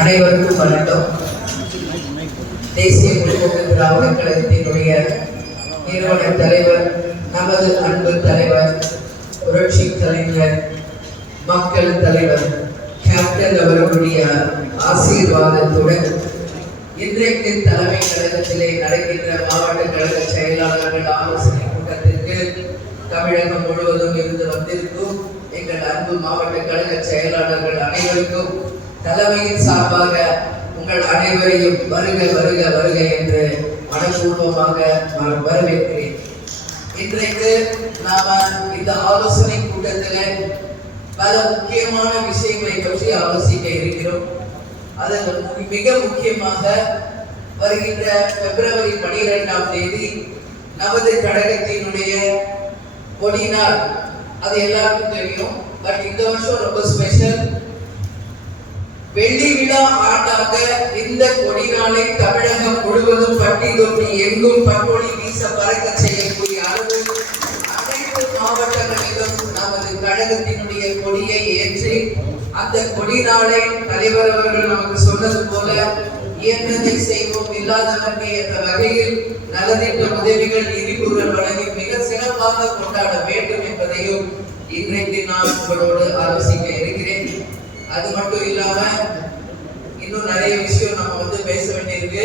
அனைவருக்கும் வணக்கம். தேசிய முற்போக்கு திராவிட கழகத்தினுடைய நிறுவன தலைவர், நமது அன்பு தலைவர், புரட்சி கலைஞர், மக்கள் தலைவர் கேப்டன் அவர்களுடைய ஆசீர்வாதத்துடன் இன்றைக்கு தலைமை கழகத்திலே நடக்கின்ற மாவட்ட கழக செயலாளர்கள் ஆலோசனை கூட்டத்திற்கு தமிழகம் முழுவதும் இருந்து வந்திருக்கும் எங்கள் அன்பு மாவட்ட கழக செயலாளர்கள் அனைவருக்கும் தலைமையின் சார்பாக உங்கள் அனைவரையும் வருக வருக வருக என்று மனப்பூர்வமாக நான் வரவேற்கிறேன். இன்றைக்கு நாம இந்த ஆலோசனை கூட்டத்தில் பல முக்கியமான விஷயங்களை பற்றி ஆலோசிக்க இருக்கிறோம். அதில் மிக முக்கியமாக வருகின்ற பிப்ரவரி 12ஆம் தேதி நமது கழகத்தினுடைய கொடி நாள். அது எல்லாருக்கும் தெரியும். பட் இந்த வருஷம் ரொம்ப ஸ்பெஷல். வெள்ளி விழா ஆண்டாக இந்த கொடி நாளை தமிழகம் முழுவதும் பட்டி தொட்டி எங்கும் பட்டொளி வீச பறக்க செய்யக்கூடிய அளவு அனைத்து மாவட்டங்களிலும் நமது கழகத்தினுடைய கொடியை ஏற்றி அந்த கொடி நாளை தலைவர் அவர்கள் நமக்கு சொன்னது போல இயன்றதை செய்வோம், இல்லாதவர்க்கு என்ற வகையில் நலத்திட்ட உதவிகள் இனிப்புகள் வழங்கி மிக சிறப்பாக கொண்டாட வேண்டும் என்பதையும் இன்றைக்கு நான் உங்களோடு ஆலோசிக்க இருக்கிறேன். அது மட்டும் இல்லாம இன்னும் நிறைய விஷயம் நம்ம பேச வேண்டியிருக்கு.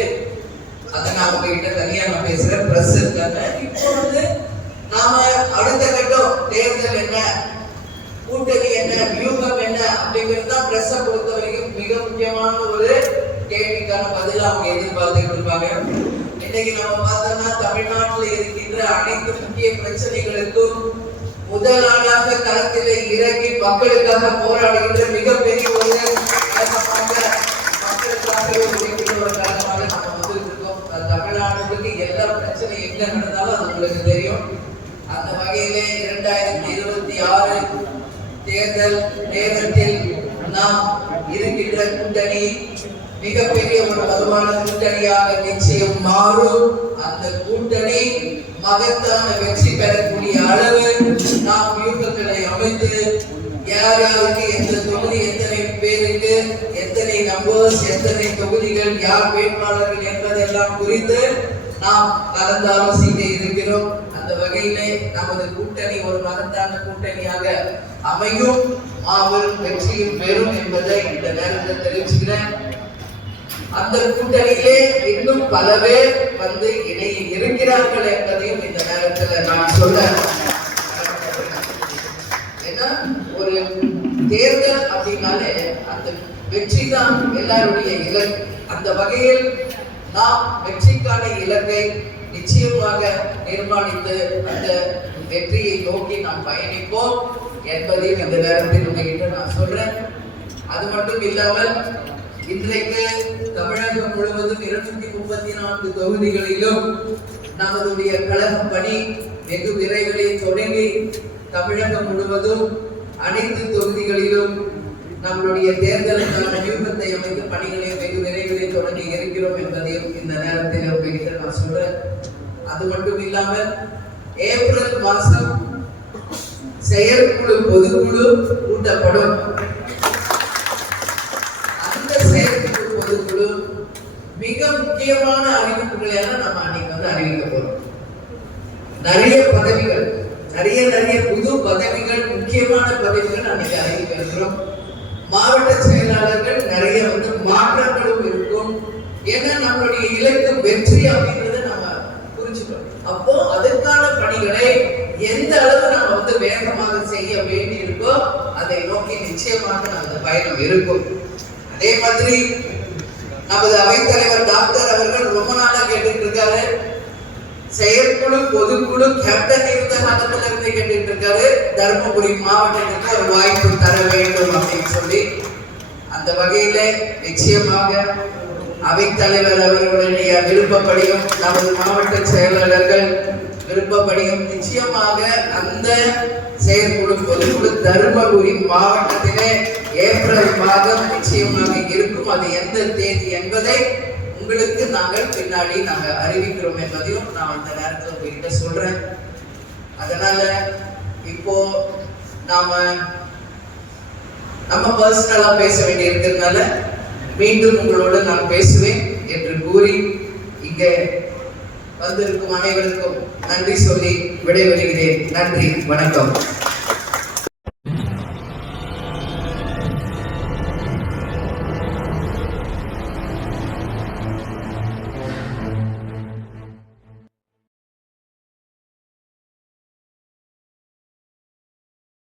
அதை நான் உங்ககிட்ட தனியா நான் பேசுறேன். பிரஸ் இருக்காங்க. இப்போ நாம அடுத்த கட்டம் தேர்தல் என்ன, கூட்டணி என்ன, வியூகம் என்ன அப்படிங்கிறது தான் பிரஸ்ஸை பொறுத்த வரைக்கும் மிக முக்கியமான ஒரு கேள்விக்கான பதில் அவங்க எதிர்பார்த்துட்டு இருப்பாங்க. இன்னைக்கு நம்ம பார்த்தோம்னா தமிழ்நாட்டில் இருக்கின்ற அனைத்து முக்கிய பிரச்சனைகளுக்கும் முதலாளாக களத்தில் இறங்கி மக்களுக்காக போராடுகின்ற மிகப்பெரிய ஒரு மக்களுக்காக ஒரு காலமாக நம்ம இருக்கோம். தமிழ்நாட்டுக்கு எல்லா பிரச்சனை எங்க நடந்தாலும் அது உங்களுக்கு தெரியும். அந்த வகையிலே 2026 தேர்தல் நேரத்தில் நாம் இருக்கின்ற கூட்டணி மிகப்பெரிய ஒரு வலுவான கூட்டணியாக நிச்சயம் மாறும். அந்த கூட்டணி மகத்தான வெற்றி பெறக்கூடிய அளவு நாம் வியூகங்களை அமைத்து யார் யாருக்கு எந்த தொகுதி, எத்தனை பேருக்கு எத்தனை நம்பர்ஸ், எத்தனை தொகுதிகள், யார் வேட்பாளர்கள் என்பதெல்லாம் குறித்து நாம் கலந்து ஆலோசிக்க இருக்கிறோம். அந்த வகையிலே நமது கூட்டணி ஒரு மகத்தான கூட்டணியாக அமையும், மாபெரும் வெற்றியும் பெறும் என்பதை இந்த நேரத்தில் தெரிவிச்சுக்கிறேன். அந்த கூட்டணியிலே இன்னும் பல பேர் இணைய இருக்கிறார்கள் என்பதையும் இந்த நேரத்தில் நான் சொல்ல. ஏன்னா ஒரு தேர்தல் அப்படின்னாலே அந்த வெற்றி தான் எல்லாருடைய இலக்கு. அந்த வகையில் நாம் வெற்றிக்கான இலக்கை நிச்சயமாக நிர்மாணித்து அந்த வெற்றியை நோக்கி நாம் பயணிப்போம் என்பதையும் இந்த நேரத்தில் உங்ககிட்ட நான் சொல்றேன். அது மட்டும் இல்லாமல் இன்றைக்கு தமிழகம் முழுவதும் 234 தொகுதிகளிலும் நம்மளுடைய கழகம் பணி வெகு விரைவில் தொடங்கி தமிழகம் முழுவதும் அனைத்து தொகுதிகளிலும் நம்மளுடைய தேர்தலுக்கான வியூகத்தை அமைத்து பணிகளை வெகு விரைவில் தொடங்கி இருக்கிறோம் என்பதையும் இந்த நேரத்தில் உங்ககிட்ட நான் சொல்றேன். அது மட்டும் இல்லாமல் ஏப்ரல் மாதம் செயற்குழு பொதுக்குழு கூட்டப்படும். மிக முக்கியமான அறிவிப்புகளை நம்ம அன்னைக்கு அறிவிக்க போறோம். நிறைய பதவிகள், நிறைய புது பதவிகள், முக்கியமான பதவிகள் அன்னைக்கு அறிவிக்க இருக்கிறோம். மாவட்ட செயலாளர்கள் நிறைய மாற்றங்களும் இருக்கும். ஏன்னா நம்மளுடைய இலக்கு வெற்றி அப்படின்றத நம்ம புரிஞ்சுக்கணும். அப்போ அதற்கான பணிகளை எந்த அளவு நம்ம வேகமாக செய்ய வேண்டி இருக்கோ அதை நோக்கி நிச்சயமாக நமது பயணம் இருக்கும். அதே மாதிரி நமது அவைத்தலைவர் டாக்டர் அவர்கள் ரொம்ப நாளா கேட்டுட்டு இருக்காரு. செயற்குழு பொதுக்குழு கேப்டன் இருந்த காலத்துல இருந்து கேட்டுட்டு இருக்காரு. தர்மபுரி மாவட்டத்துக்கு ஒரு வாய்ப்பு தர வேண்டும் அப்படின்னு சொல்லி. அந்த வகையில நிச்சயமாக அவைத்தலைவர் அவர்களுடைய விருப்பப்படியும் நமது மாவட்ட செயலாளர்கள் விருப்பப்படியும் நிச்சயமாக அந்த செயற்குழு பொதுக்குழு தர்மபுரி மாவட்டத்திலே ஏப்ரல் மாதம் நிச்சயமாக இருக்கும். அது எந்த தேதி என்பதை உங்களுக்கு நாங்கள் பின்னாடி அறிவிக்கிறோம் என்பதையும் நான் இந்த நேரத்தில் உங்ககிட்ட சொல்றேன். அதனால இப்போ நாம நம்ம பர்சனலா பேச வேண்டி இருக்கிறதுனால மீண்டும் உங்களோடு நான் பேசுவேன் என்று கூறி இங்கே வந்திருக்கும் அனைவருக்கும் நன்றி சொல்லி விடைபெறுகிறேன். நன்றி, வணக்கம்.